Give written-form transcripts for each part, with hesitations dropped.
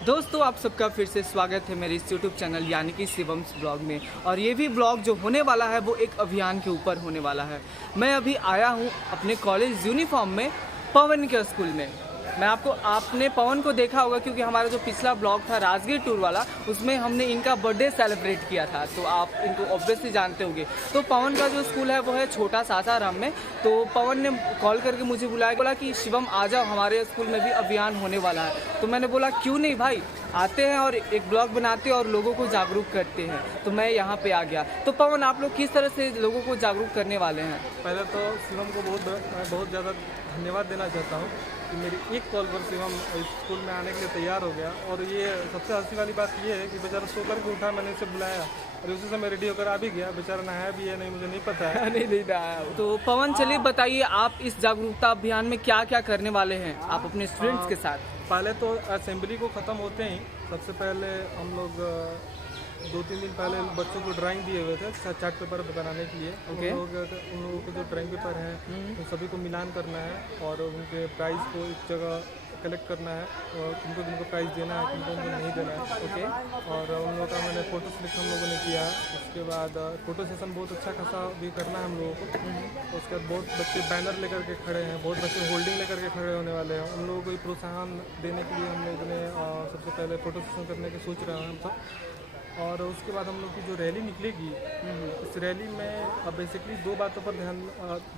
दोस्तों आप सबका फिर से स्वागत है मेरे इस यूट्यूब चैनल यानी कि शिवम्स ब्लॉग में। और ये भी ब्लॉग जो होने वाला है वो एक अभियान के ऊपर होने वाला है। मैं अभी आया हूँ अपने कॉलेज यूनिफॉर्म में पवन के स्कूल में। आपने पवन को देखा होगा क्योंकि हमारा जो पिछला ब्लॉग था राजगीर टूर वाला, उसमें हमने इनका बर्थडे सेलिब्रेट किया था, तो आप इनको ऑब्वियसली जानते होंगे। तो पवन का जो स्कूल है वो है छोटा सासाराम में। तो पवन ने कॉल करके मुझे बुलाया, बोला कि शिवम आ जाओ, हमारे स्कूल में भी अभियान होने वाला है। तो मैंने बोला क्यों नहीं भाई, आते हैं और एक ब्लॉग बनाते हैं और लोगों को जागरूक करते हैं। तो मैं यहाँ पे आ गया। तो पवन, आप लोग किस तरह से लोगों को जागरूक करने वाले हैं? पहले तो शिवम को बहुत ज़्यादा धन्यवाद देना चाहता हूँ कि मेरी एक कॉल पर शिवम स्कूल में आने के लिए तैयार हो गया। और ये सबसे हंसी वाली बात ये है कि बेचारा सो करके उठा, मैंने इसे बुलाया और उसी समय रेडी होकर आ भी गया। बेचारा नहाया भी है नहीं, मुझे नहीं पता है। नहीं नहाया। तो पवन चलिए बताइए, आप इस जागरूकता अभियान में क्या क्या करने वाले हैं आप अपने स्टूडेंट्स के साथ? पहले तो असेंबली को ख़त्म होते ही सबसे पहले हम लोग 2-3 दिन पहले बच्चों को ड्राइंग दिए हुए थे चार्ट पेपर बनाने के लिए। उन लोगों के जो ड्राइंग पेपर हैं उन सभी को मिलान करना है और उनके प्राइज़ को एक जगह कलेक्ट करना है और किनको प्राइज़ देना है, किनको नहीं देना है। ओके। और उन लोगों का मैंने फ़ोटो सिलेक्ट हम लोगों ने किया है। उसके बाद फ़ोटो सेशन बहुत अच्छा खासा भी करना है हम लोगों को। उसके बाद बहुत बच्चे बैनर लेकर के खड़े हैं, बहुत बच्चे होल्डिंग लेकर के खड़े होने वाले हैं। उन लोगों को प्रोत्साहन देने के लिए हम लोगों ने सबसे पहले फ़ोटो सेशन करने की सोच रहे हैं हम सब। और उसके बाद हम लोग की जो रैली निकलेगी, इस रैली में बेसिकली 2 बातों पर ध्यान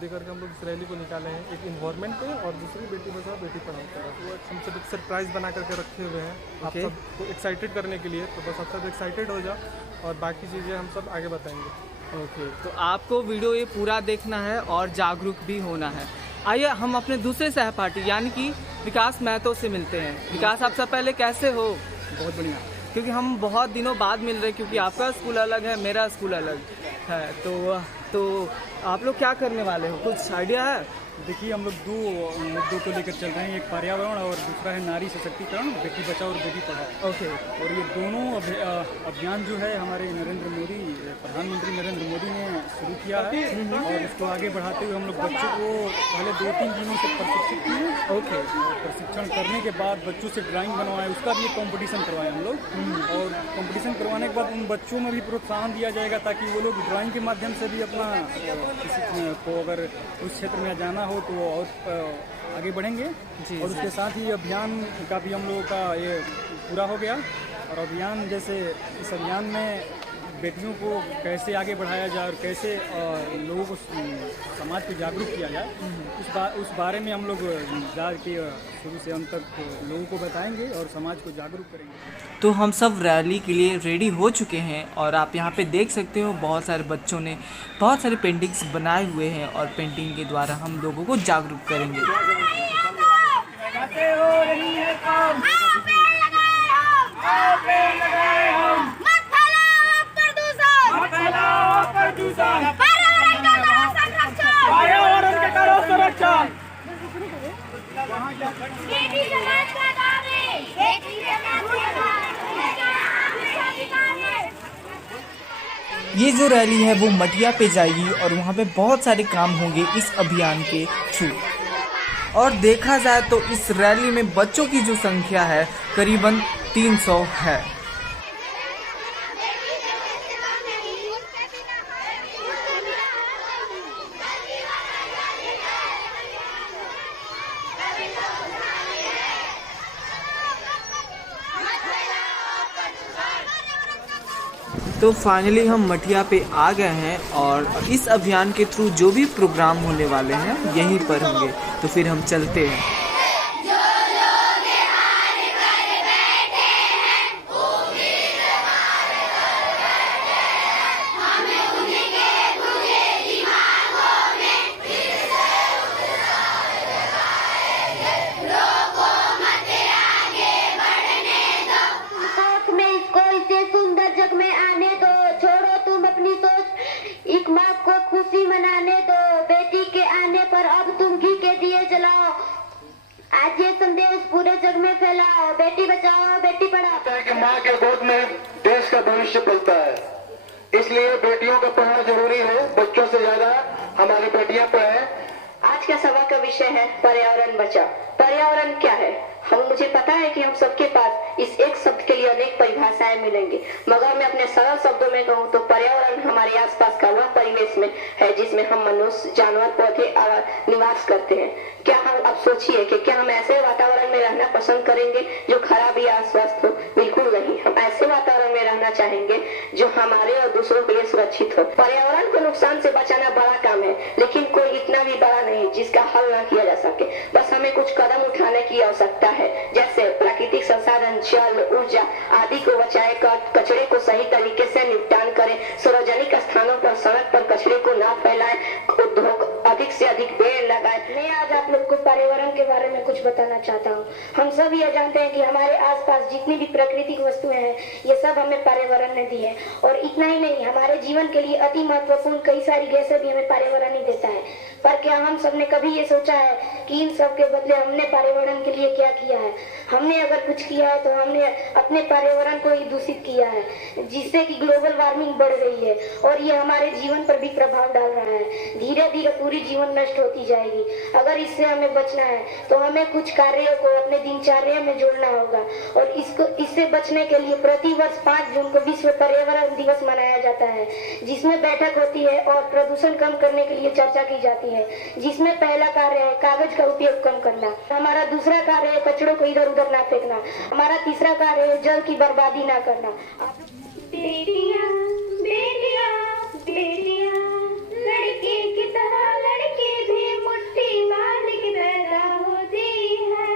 देकर के हम लोग इस रैली को निकाले हैं। एक इन्वायरमेंट पे और दूसरी बेटी बचाओ बेटी पढ़ाओ पर। हम सब एक सरप्राइज़ बना करके रखे हुए हैं आप सबको एक्साइटेड करने के लिए। तो बस आप सब एक्साइटेड हो जाओ और बाकी चीज़ें हम सब आगे बताएंगे। ओके। तो आपको वीडियो ये पूरा देखना है और जागरूक भी होना है। आइए हम अपने दूसरे सहपाठी यानी कि विकास महतो से मिलते हैं। विकास, आप सब पहले कैसे हो? बहुत बढ़िया। क्योंकि हम बहुत दिनों बाद मिल रहे हैं, क्योंकि आपका स्कूल अलग है, मेरा स्कूल अलग है। तो आप लोग क्या करने वाले हो, कुछ आइडिया है? देखिए, हम लोग 2 मुद्दों को लेकर चल रहे हैं। एक पर्यावरण और दूसरा है नारी सशक्तिकरण, बेटी बचाओ और बेटी पढ़ाओ। ओके। और ये दोनों अभियान जो है हमारे प्रधानमंत्री नरेंद्र मोदी ने शुरू किया है और इसको आगे बढ़ाते हुए हम लोग बच्चों को पहले 2-3 दिनों से प्रशिक्षित किए। ओके। प्रशिक्षण करने के बाद बच्चों से ड्राइंग बनवाए, उसका भी एक कॉम्पिटिशन करवाए हम लोग। और कॉम्पिटिशन करवाने के बाद उन बच्चों में भी प्रोत्साहन दिया जाएगा ताकि वो लोग ड्राइंग के माध्यम से भी अपना किसी को अगर उस क्षेत्र में जाना हो तो वो और आगे बढ़ेंगे जी। और उसके साथ ही अभियान का भी हम लोगों का ये पूरा हो गया। और अभियान जैसे इस अभियान में बेटियों को कैसे आगे बढ़ाया जाए और कैसे लोगों को समाज को जागरूक किया जाए, उस बारे में हम लोग जाके शुरू से अंत तक लोगों को बताएंगे और समाज को जागरूक करेंगे। तो हम सब रैली के लिए रेडी हो चुके हैं और आप यहाँ पे देख सकते हो बहुत सारे बच्चों ने बहुत सारे पेंटिंग्स बनाए हुए हैं और पेंटिंग के द्वारा हम लोगों को जागरूक करेंगे। ये जो रैली है वो मटिया पे जाएगी और वहाँ पे बहुत सारे काम होंगे इस अभियान के थ्रू। और देखा जाए तो इस रैली में बच्चों की जो संख्या है करीबन 300 है। तो फाइनली हम मटिया पे आ गए हैं और इस अभियान के थ्रू जो भी प्रोग्राम होने वाले हैं यहीं पर होंगे। तो फिर हम चलते हैं। खुशी मनाने दो, बेटी के आने पर अब तुम घी के दिए जलाओ। आज ये संदेश पूरे जग में फैलाओ, बेटी बचाओ बेटी पढ़ाओ। कि माँ के गोद में देश का भविष्य पलता है, इसलिए बेटियों का पढ़ना जरूरी है। बच्चों से ज्यादा हमारी बेटियां पढ़ें। आज का सभा का विषय है पर्यावरण बचाओ। पर्यावरण क्या है? मुझे पता है कि हम सबके पास इस एक शब्द के लिए अनेक परिभाषाएं मिलेंगी, मगर मैं अपने सरल शब्दों में कहूँ तो पर्यावरण हमारे आसपास का वह परिवेश में है जिसमें हम मनुष्य, जानवर, पौधे निवास करते हैं। क्या हम अब सोचिए कि क्या हम ऐसे वातावरण में रहना पसंद करेंगे जो खराब या अस्वस्थ हो? बिल्कुल नहीं। हम ऐसे वातावरण में रहना चाहेंगे जो हमारे और दूसरों के लिए सुरक्षित हो। पर्यावरण को नुकसान से बचाना बड़ा काम है, लेकिन कोई इतना भी बड़ा नहीं जिसका हल न किया जा सके। बस हमें कुछ कदम उठाने की आवश्यकता है, जैसे प्राकृतिक संसाधन, जल, ऊर्जा आदि को बचाए, कचरे को सही तरीके से निपटान करें, सार्वजनिक स्थानों पर, सड़क पर कचरे को न फैलाएं, उद्योग अधिक से अधिक पेड़ लगाएं। मैं आज आप लोग को पर्यावरण के बारे में कुछ बताना चाहता हूँ। हम सब यह जानते हैं कि हमारे आसपास जितनी भी प्राकृतिक वस्तुएं हैं, ये सब हमें पर्यावरण ने दी है। और इतना ही नहीं, हमारे जीवन के लिए अति महत्वपूर्ण कई सारी गैसें भी हमें पर्यावरण ही देता है। पर क्या हम सबने कभी ये सोचा है कि इन सब के बदले हमने पर्यावरण के लिए क्या किया है? हमने अगर कुछ किया है तो हमने अपने पर्यावरण को ही दूषित किया है, जिससे कि ग्लोबल वार्मिंग बढ़ रही है और ये हमारे जीवन पर भी प्रभाव डाल रहा है। धीरे धीरे पूरी जीवन नष्ट होती जाएगी। अगर इससे हमें बचना है तो हमें कुछ कार्यों को अपने दिनचर्या में जोड़ना होगा। और इससे बचने के लिए प्रतिवर्ष 5 जून को विश्व पर्यावरण दिवस मनाया जाता है, जिसमें बैठक होती है और प्रदूषण कम करने के लिए चर्चा की जाती है। जिसमें पहला कार्य है कागज का उपयोग कम करना, हमारा दूसरा कार्य है कचड़ों को इधर उधर ना फेंकना, हमारा तीसरा कार्य है जल की बर्बादी ना करना। बेटियां बेटियां बेटियां, लड़के की तरह लड़की भी मुट्ठी बांध के पैदा होती है।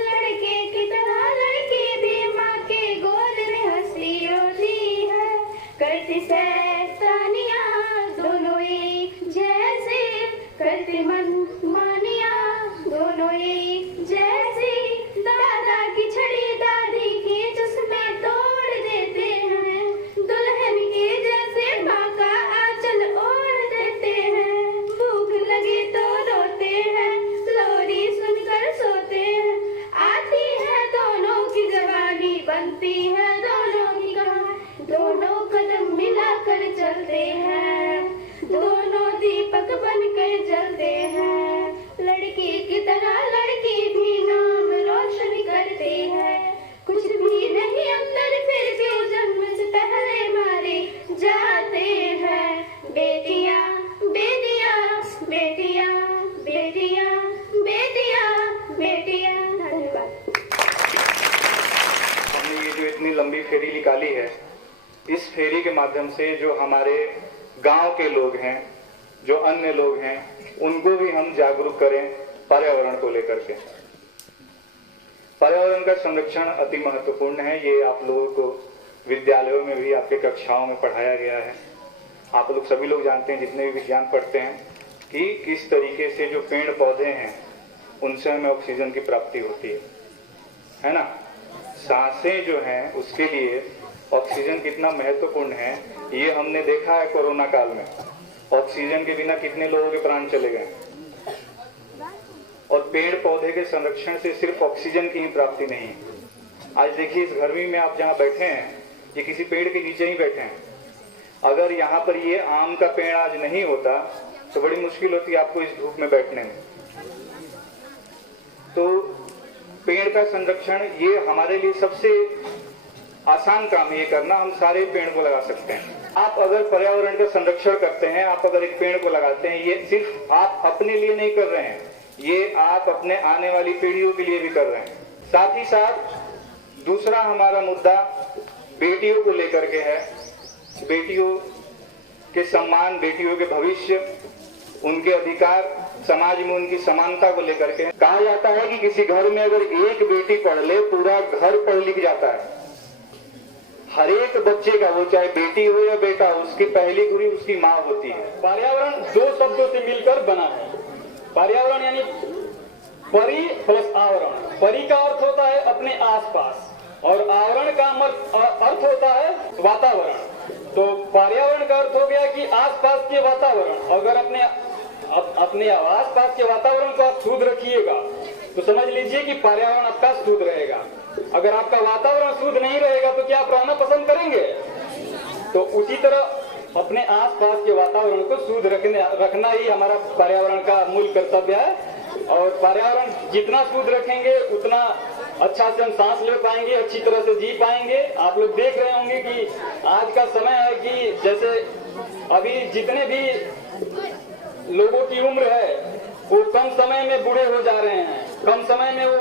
लड़के की तरह लड़की भी माँ के गोद में हंसी रोती है। करती सैतानियां दोनों एक जैसे, करती मन मानिया दोनों एक जैसी। दादा की छड़ी दादी के चश्मे तोड़ देते हैं, दुल्हन के जैसे माँ का आंचल ओढ़ देते हैं। भूख लगी तो रोते हैं, लोरी सुनकर सोते हैं। आती है दोनों की जवानी, बनती है दोनों की कहानी। दोनों कदम मिलाकर चलते हैं, दोनों दीपक बनकर जलते हैं। लड़की की तरह लड़की भी नाम रोशन करती है। कुछ भी नहीं अंतर फिर भी जन्म से पहले मारे जाते हैं। बेटियां बेटियां बेटियां बेटियां बेटियां बेटियां। धन्यवाद। हमने ये जो इतनी लंबी फेरी निकाली है, इस फेरी के माध्यम से जो हमारे गांव के लोग हैं, जो अन्य लोग हैं, उनको भी हम जागरूक करें पर्यावरण को लेकर के। पर्यावरण का संरक्षण अति महत्वपूर्ण है। ये आप लोगों को विद्यालयों में भी आपके कक्षाओं में पढ़ाया गया है। आप लोग सभी लोग जानते हैं, जितने भी विज्ञान पढ़ते हैं, कि किस तरीके से जो पेड़ पौधे हैं उनसे हमें ऑक्सीजन की प्राप्ति होती है ना। सांसें जो हैं उसके लिए ऑक्सीजन कितना महत्वपूर्ण है ये हमने देखा है कोरोना काल में। ऑक्सीजन के बिना कितने लोगों के प्राण चले गए। और पेड़ पौधे के संरक्षण से सिर्फ ऑक्सीजन की ही प्राप्ति नहीं है। आज देखिए, इस गर्मी में आप जहाँ बैठे हैं, ये किसी पेड़ के नीचे ही बैठे हैं। अगर यहाँ पर ये आम का पेड़ आज नहीं होता तो बड़ी मुश्किल होती आपको इस धूप में बैठने में। तो पेड़ का संरक्षण ये हमारे लिए सबसे आसान काम है। ये करना, हम सारे पेड़ को लगा सकते हैं। आप अगर पर्यावरण का संरक्षण करते हैं, आप अगर एक पेड़ को लगाते हैं, ये सिर्फ आप अपने लिए नहीं कर रहे हैं, ये आप अपने आने वाली पीढ़ियों के लिए भी कर रहे हैं। साथ ही साथ दूसरा हमारा मुद्दा बेटियों को लेकर के है। बेटियों के सम्मान, बेटियों के भविष्य, उनके अधिकार, समाज में उनकी समानता को लेकर के कहा जाता है कि किसी घर में अगर एक बेटी पढ़ ले, पूरा घर पढ़ लिख जाता है। हर एक बच्चे का, वो चाहे बेटी हो या बेटा हो, उसकी पहली गुरु उसकी माँ होती है। पर्यावरण दो शब्दों से मिलकर बना है। पर्यावरण यानी परि प्लस आवरण। परि का अर्थ होता है अपने आसपास और आवरण का अर्थ होता है वातावरण। तो पर्यावरण का अर्थ हो गया कि आसपास के वातावरण। अगर अपने आसपास के वातावरण को आप शुद्ध रखिएगा तो समझ लीजिए कि पर्यावरण आपका शुद्ध रहेगा। अगर आपका वातावरण शुद्ध नहीं रहेगा तो क्या आप रहना पसंद करेंगे? तो उसी तरह अपने आसपास के वातावरण को शुद्ध रखना ही हमारा पर्यावरण का मूल कर्तव्य है। और पर्यावरण जितना शुद्ध रखेंगे उतना अच्छा से हम सांस ले पाएंगे, अच्छी तरह से जी पाएंगे। आप लोग देख रहे होंगे कि आज का समय है कि जैसे अभी जितने भी लोगों की उम्र है वो कम समय में बूढ़े हो जा रहे हैं, कम समय में वो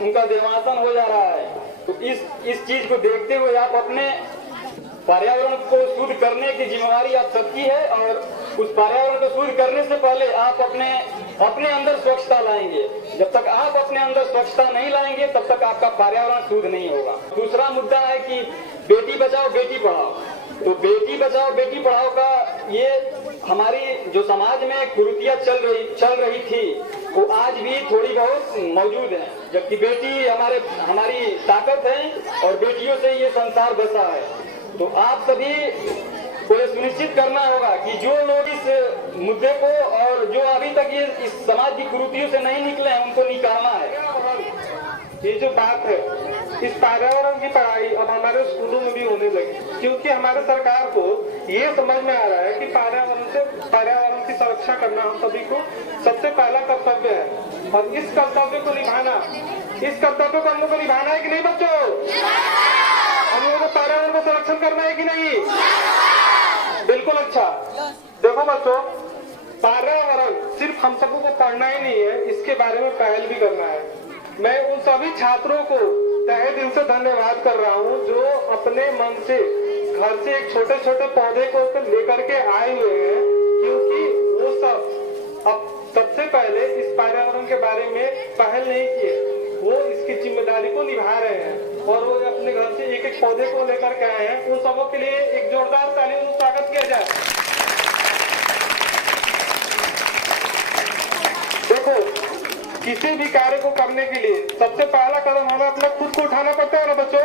उनका देहांतन हो जा रहा है। तो इस चीज को देखते हुए आप अपने पर्यावरण को शुद्ध करने की जिम्मेवारी आप सबकी है, और उस पर्यावरण को शुद्ध करने से पहले आप अपने अंदर स्वच्छता लाएंगे। जब तक आप अपने अंदर स्वच्छता नहीं लाएंगे तब तक आपका पर्यावरण शुद्ध नहीं होगा। दूसरा मुद्दा है कि बेटी बचाओ बेटी पढ़ाओ। तो बेटी बचाओ बेटी पढ़ाओ का ये हमारी जो समाज में कुरीतियां चल रही थी वो आज भी थोड़ी बहुत मौजूद है, जबकि बेटी हमारी ताकत है और बेटियों से ये संसार बसा है। तो आप सभी को ये सुनिश्चित करना होगा कि जो लोग इस मुद्दे को और जो अभी तक ये इस समाज की कुरीतियों से नहीं निकले हैं उनको निकालना है। ये जो बात है इस पर्यावरण की पढ़ाई अब हमारे स्कूलों में भी होने लगी, क्योंकि हमारे सरकार को ये समझ में आ रहा है कि पर्यावरण की सुरक्षा करना हम सभी को सबसे पहला कर्तव्य है। और इस कर्तव्य को निभाना हम लोग को निभाना है कि नहीं बच्चों? हम लोगों को पर्यावरण को संरक्षण करना है कि नहीं? बिल्कुल। अच्छा देखो बच्चों, पर्यावरण सिर्फ हम सबको पढ़ना ही नहीं है, इसके बारे में पहल भी करना है। मैं उन सभी छात्रों को तहे दिल से धन्यवाद कर रहा हूँ जो अपने मन से घर से एक छोटे छोटे पौधे को लेकर के आए हुए हैं, क्योंकि वो सब अब सबसे पहले इस पर्यावरण के बारे में पहल नहीं किए, वो इसकी जिम्मेदारी को निभा रहे हैं और वो अपने घर से एक एक पौधे को लेकर के आए हैं। उन सबों के लिए एक जोरदार ताली से स्वागत किया जाए। देखो, किसी भी कार्य को करने के लिए सबसे पहला कदम हमें अपना खुद को उठाना पड़ता है ना बच्चों?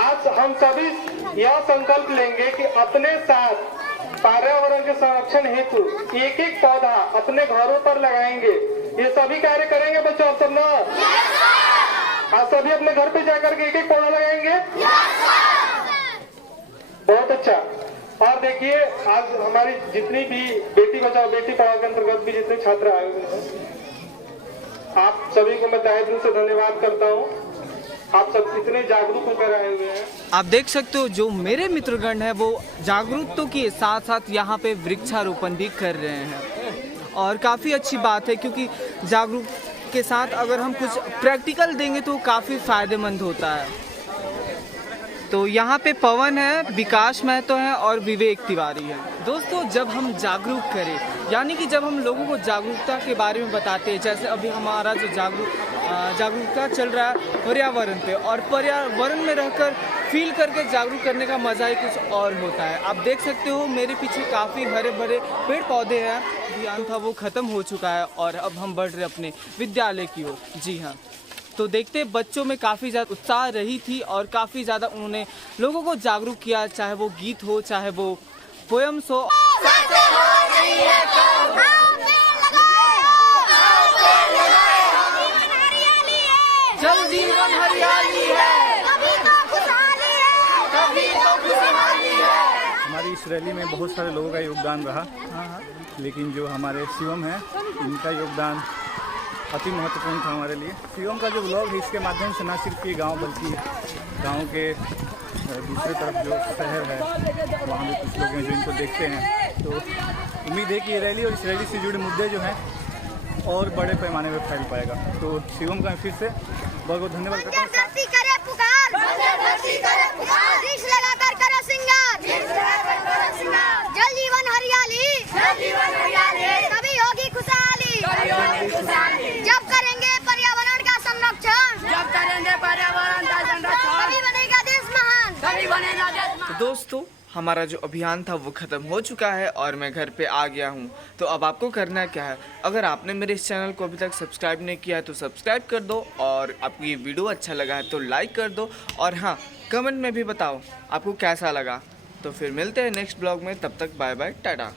आज हम सभी यह संकल्प लेंगे कि अपने साथ पर्यावरण के संरक्षण हेतु एक एक पौधा अपने घरों पर लगाएंगे। ये सभी कार्य करेंगे बच्चों आप सब ना? आप सभी अपने घर पे जाकर के एक एक पौधा लगाएंगे? बहुत अच्छा। और देखिए, आज हमारी जितनी भी बेटी बचाओ बेटी पढ़ाओ के अंतर्गत भी जितने छात्र आए हुए हैं, आप सभी को मैं तहे दिल से धन्यवाद करता हूँ। आप सब इतने जागरूक होकर आए हुए हैं। आप देख सकते हो जो मेरे मित्रगण है वो जागरूक तो के साथ साथ यहाँ पे वृक्षारोपण भी कर रहे हैं, और काफ़ी अच्छी बात है, क्योंकि जागरूक के साथ अगर हम कुछ प्रैक्टिकल देंगे तो काफ़ी फायदेमंद होता है। तो यहाँ पे पवन है, विकास महतो है और विवेक तिवारी है। दोस्तों, जब हम जागरूक करें, यानी कि जब हम लोगों को जागरूकता के बारे में बताते हैं, जैसे अभी हमारा जो जागरूकता चल रहा है पर्यावरण पे, और पर्यावरण में रहकर फील करके जागरूक करने का मज़ा ही कुछ और होता है। आप देख सकते हो मेरे पीछे काफ़ी हरे भरे पेड़ पौधे हैं। अभियान था वो ख़त्म हो चुका है और अब हम बढ़ रहे अपने विद्यालय की ओर। जी हाँ, तो देखते बच्चों में काफ़ी ज़्यादा उत्साह रही थी और काफ़ी ज़्यादा उन्होंने लोगों को जागरूक किया, चाहे वो गीत हो चाहे वो पोएम्स हो। जल जीवन हरियाली है, हमारी इस रैली में बहुत सारे लोगों का योगदान रहा, लेकिन जो हमारे शिवम है इनका योगदान अति महत्वपूर्ण था हमारे लिए। शिवम का जो ब्लॉग है इसके माध्यम से न सिर्फ ये गांव बल्कि गांव के दूसरे तरफ जो शहर है वहाँ भी कुछ लोग हैं जो इनको देखते हैं। तो उम्मीद है कि ये रैली और इस रैली से जुड़े मुद्दे जो हैं और बड़े पैमाने पर फैल पाएगा। तो शिवम का फिर से बहुत बहुत धन्यवाद करता हूँ। जल जीवन हरियाली, तभी होगी खुशहाली। जब करेंगे पर्यावरण का संरक्षण, तभी बनेगा देश महान। तो दोस्तों, हमारा जो अभियान था वो ख़त्म हो चुका है और मैं घर पे आ गया हूँ। तो अब आपको करना क्या है, अगर आपने मेरे इस चैनल को अभी तक सब्सक्राइब नहीं किया है तो सब्सक्राइब कर दो, और आपको ये वीडियो अच्छा लगा है तो लाइक कर दो, और हाँ, कमेंट में भी बताओ आपको कैसा लगा। तो फिर मिलते हैं नेक्स्ट ब्लॉग में, तब तक बाय बाय, टाटा।